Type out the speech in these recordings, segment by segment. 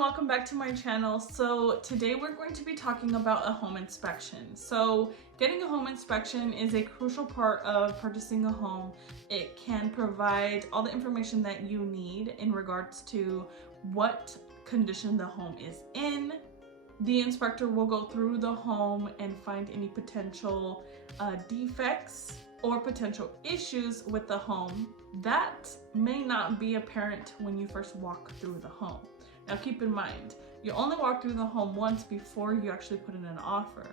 welcome back to my channel. So today we're going to be talking about a home inspection. So getting a home inspection is a crucial part of purchasing a home. It can provide all the information that you need in regards to what condition the home is in. The inspector will go through the home and find any potential defects or potential issues with the home that may not be apparent when you first walk through the home. Now keep in mind, you only walk through the home once before you actually put in an offer,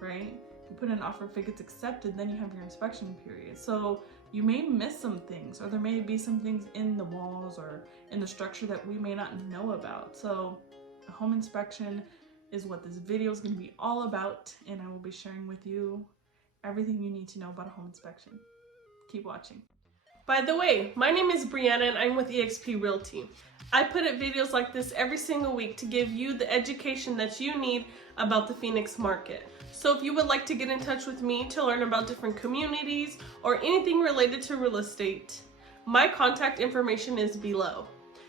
right? You put in an offer, if it gets accepted, then you have your inspection period. So you may miss some things, or there may be some things in the walls or in the structure that we may not know about. So a home inspection is what this video is going to be all about, and I will be sharing with you everything you need to know about a home inspection. Keep watching. By the way, my name is Brianna and I'm with eXp Realty. I put up videos like this every single week to give you the education that you need about the Phoenix market. So if you would like to get in touch with me to learn about different communities or anything related to real estate, my contact information is below.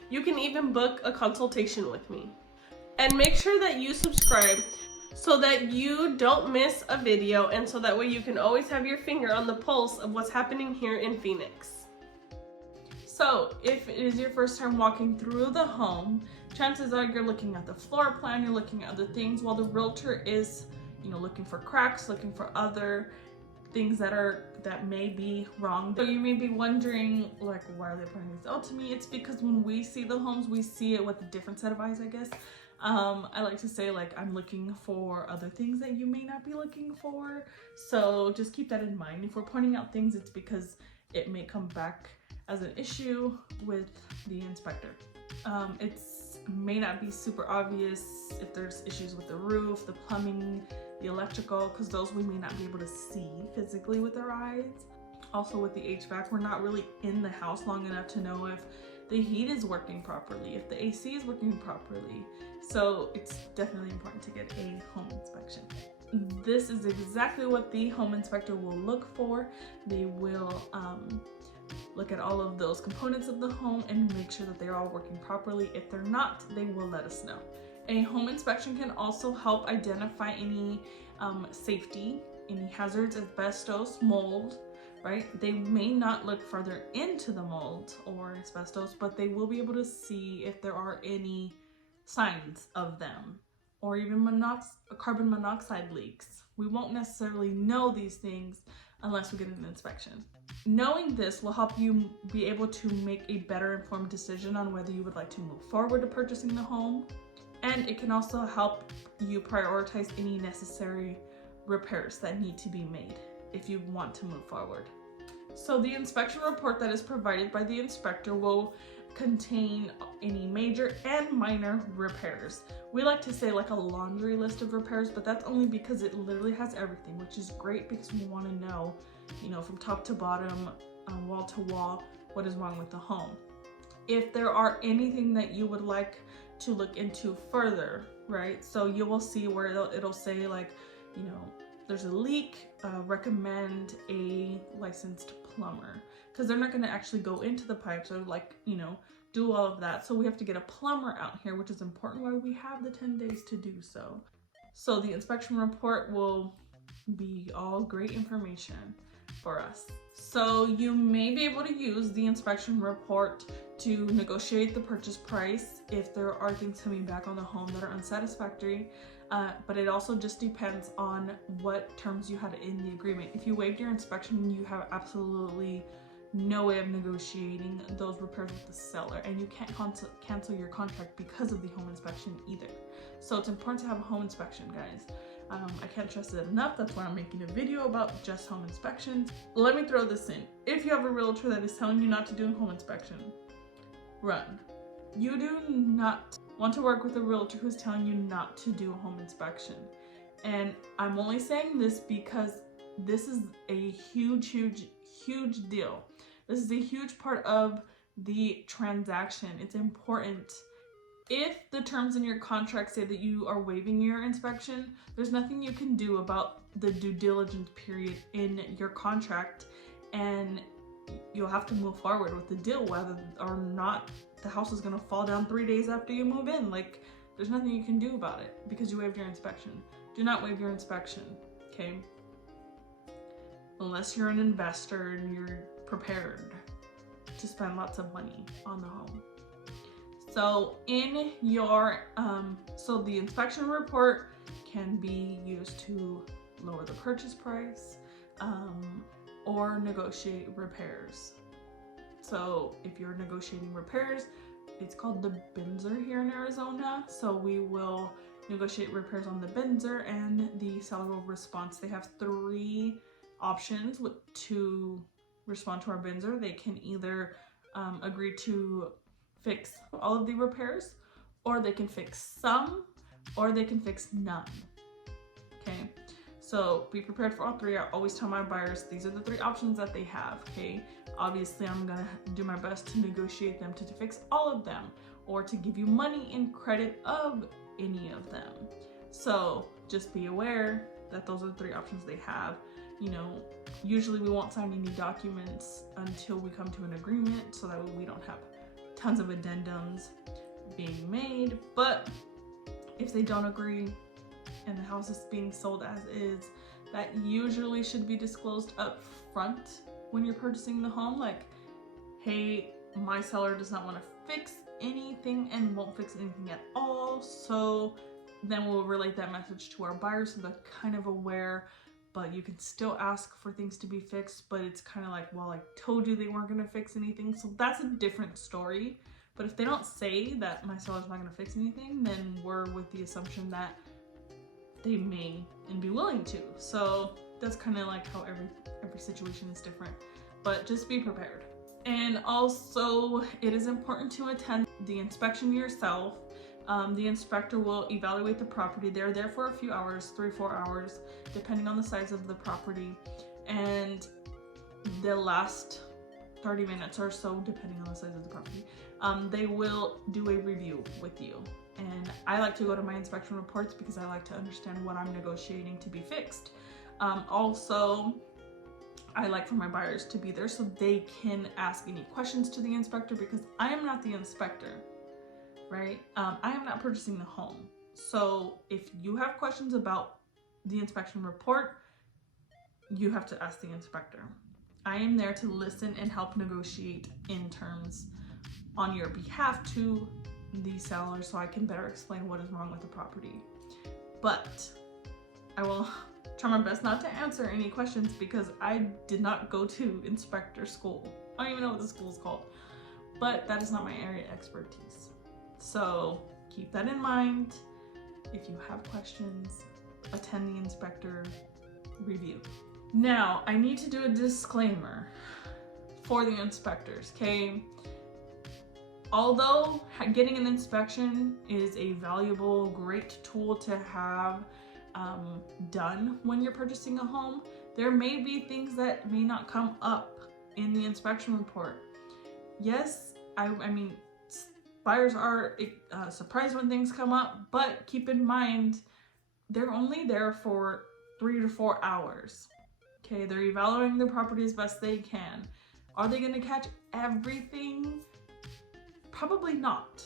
You can even book a consultation with me. And make sure that you subscribe so that you don't miss a video, and so that way you can always have your finger on the pulse of what's happening here in Phoenix. So if it is your first time walking through the home, chances are you're looking at the floor plan, you're looking at other things, while the realtor is, looking for cracks, looking for other things that may be wrong. So you may be wondering, like, why are they pointing this out to me? It's because when we see the homes, we see it with a different set of eyes, I guess. I like to say, like, I'm looking for other things that you may not be looking for. So just keep that in mind. If we're pointing out things, it's because it may come back as an issue with the inspector. It may not be super obvious if there's issues with the roof, the plumbing, the electrical, because those we may not be able to see physically with our eyes. Also with the HVAC, we're not really in the house long enough to know if the heat is working properly, if the AC is working properly. So it's definitely important to get a home inspection. This is exactly what the home inspector will look for. They will look at all of those components of the home and make sure that they're all working properly. If they're not, they will let us know. A home inspection can also help identify any safety, any hazards, asbestos, mold, right? They may not look further into the mold or asbestos, but they will be able to see if there are any signs of them, or even carbon monoxide leaks. We won't necessarily know these things unless we get an inspection. Knowing this will help you be able to make a better informed decision on whether you would like to move forward to purchasing the home. And it can also help you prioritize any necessary repairs that need to be made if you want to move forward. So the inspection report that is provided by the inspector will contain any major and minor repairs. We like to say like a laundry list of repairs, but that's only because it literally has everything, which is great because we want to know, from top to bottom, wall to wall, what is wrong with the home. If there are anything that you would like to look into further, right? So you will see where it'll say, like, there's a leak, recommend a licensed plumber, because they're not going to actually go into the pipes or do all of that. So we have to get a plumber out here, which is important, why we have the 10 days to do so. So the inspection report will be all great information for us. So you may be able to use the inspection report to negotiate the purchase price if there are things coming back on the home that are unsatisfactory. But it also just depends on what terms you had in the agreement. If you waived your inspection, you have absolutely no way of negotiating those repairs with the seller, and you can't cancel your contract because of the home inspection either. So it's important to have a home inspection, guys. I can't stress it enough. That's why I'm making a video about just home inspections. Let me throw this in. If you have a realtor that is telling you not to do a home inspection, run. You do not want to work with a realtor who's telling you not to do a home inspection. And I'm only saying this because this is a huge deal. This is a huge part of the transaction. It's important. If the terms in your contract say that you are waiving your inspection, there's nothing you can do about the due diligence period in your contract, and you'll have to move forward with the deal, whether or not the house is gonna fall down 3 days after you move in. Like, there's nothing you can do about it because you waived your inspection. Do not waive your inspection, okay? Unless you're an investor and you're prepared to spend lots of money on the home. So in your, so the inspection report can be used to lower the purchase price, or negotiate repairs. So if you're negotiating repairs, it's called the Binzer here in Arizona. So we will negotiate repairs on the Binzer and the seller will respond. They have 3 options to respond to our Binzer. They can either agree to fix all of the repairs, or they can fix some, or they can fix none. Okay, so be prepared for all 3. I always tell my buyers these are the 3 options that they have. Okay, obviously I'm gonna do my best to negotiate them to fix all of them, or to give you money in credit of any of them. So just be aware that those are the 3 options they have. You know, usually we won't sign any documents until we come to an agreement, so that way we don't have tons of addendums being made. But if they don't agree and the house is being sold as is, that usually should be disclosed up front when you're purchasing the home. Like, hey, my seller does not want to fix anything and won't fix anything at all. So then we'll relate that message to our buyers so they're kind of aware. But you can still ask for things to be fixed, but it's kind of like, well, I told you they weren't going to fix anything. So that's a different story. But if they don't say that my seller's not going to fix anything, then we're with the assumption that they may and be willing to. So that's kind of like how every situation is different, but just be prepared. And also, it is important to attend the inspection yourself. The inspector will evaluate the property. They're there for a few hours, 3-4 hours, depending on the size of the property. And they'll last 30 minutes or so, depending on the size of the property. They will do a review with you. And I like to go to my inspection reports because I like to understand what I'm negotiating to be fixed. Also, I like for my buyers to be there so they can ask any questions to the inspector, because I am not the inspector. Right? I am not purchasing the home. So if you have questions about the inspection report, you have to ask the inspector. I am there to listen and help negotiate in terms on your behalf to the seller so I can better explain what is wrong with the property. But I will try my best not to answer any questions because I did not go to inspector school. I don't even know what the school is called. But that is not my area of expertise. So keep that in mind. If you have questions, attend the inspector review. Now, I need to do a disclaimer for the inspectors, okay? Although getting an inspection is a valuable, great tool to have done when you're purchasing a home, there may be things that may not come up in the inspection report. Yes, I mean, buyers are surprised when things come up, but keep in mind, they're only there for 3 to 4 hours. Okay, they're evaluating the property as best they can. Are they gonna catch everything? Probably not,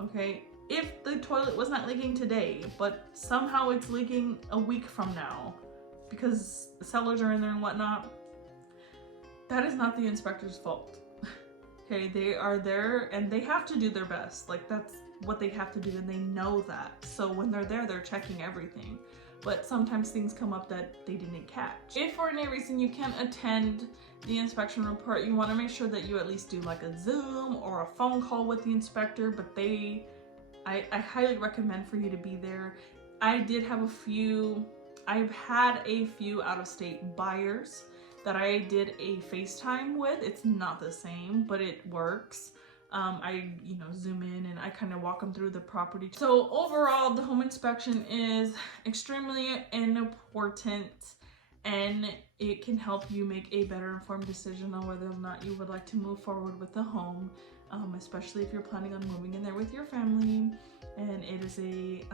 okay? If the toilet was not leaking today, but somehow it's leaking a week from now because the sellers are in there and whatnot, that is not the inspector's fault. Okay, they are there and they have to do their best. Like, that's what they have to do and they know that. So when they're there, they're checking everything. But sometimes things come up that they didn't catch. If for any reason you can't attend the inspection report, you want to make sure that you at least do like a Zoom or a phone call with the inspector, but I highly recommend for you to be there. I've had a few out-of-state buyers that I did a FaceTime with. It's not the same, but it works. I zoom in and I kind of walk them through the property. So overall, the home inspection is extremely important and it can help you make a better informed decision on whether or not you would like to move forward with the home, especially if you're planning on moving in there with your family and it is a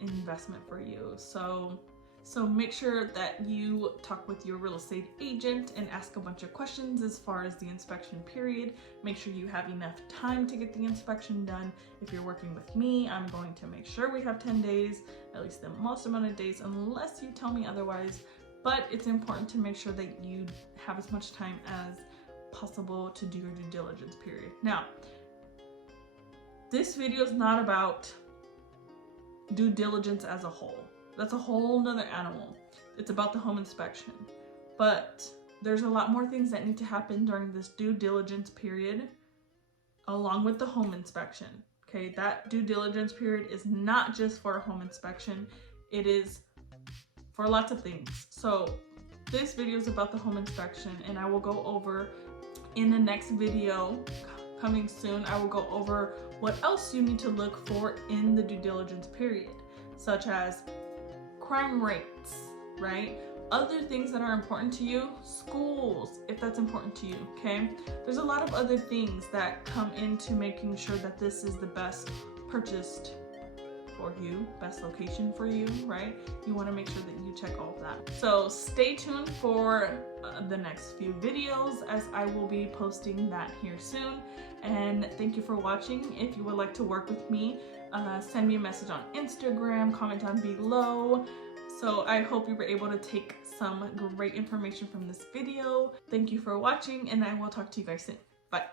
investment for you. So So make sure that you talk with your real estate agent and ask a bunch of questions as far as the inspection period. Make sure you have enough time to get the inspection done. If you're working with me, I'm going to make sure we have 10 days, at least the most amount of days, unless you tell me otherwise. But it's important to make sure that you have as much time as possible to do your due diligence period. Now, this video is not about due diligence as a whole. That's a whole nother animal. It's about the home inspection. But there's a lot more things that need to happen during this due diligence period along with the home inspection. Okay, that due diligence period is not just for a home inspection. It is for lots of things. So this video is about the home inspection, and I will go over in the next video coming soon. I will go over what else you need to look for in the due diligence period, such as crime rates, right? Other things that are important to you, schools, if that's important to you, okay? There's a lot of other things that come into making sure that this is the best purchased for you, best location for you, right? You want to make sure that you check all of that. So stay tuned for the next few videos, as I will be posting that here soon. And thank you for watching. If you would like to work with me, send me a message on Instagram, comment down below. So I hope you were able to take some great information from this video. Thank you for watching, and I will talk to you guys soon. Bye.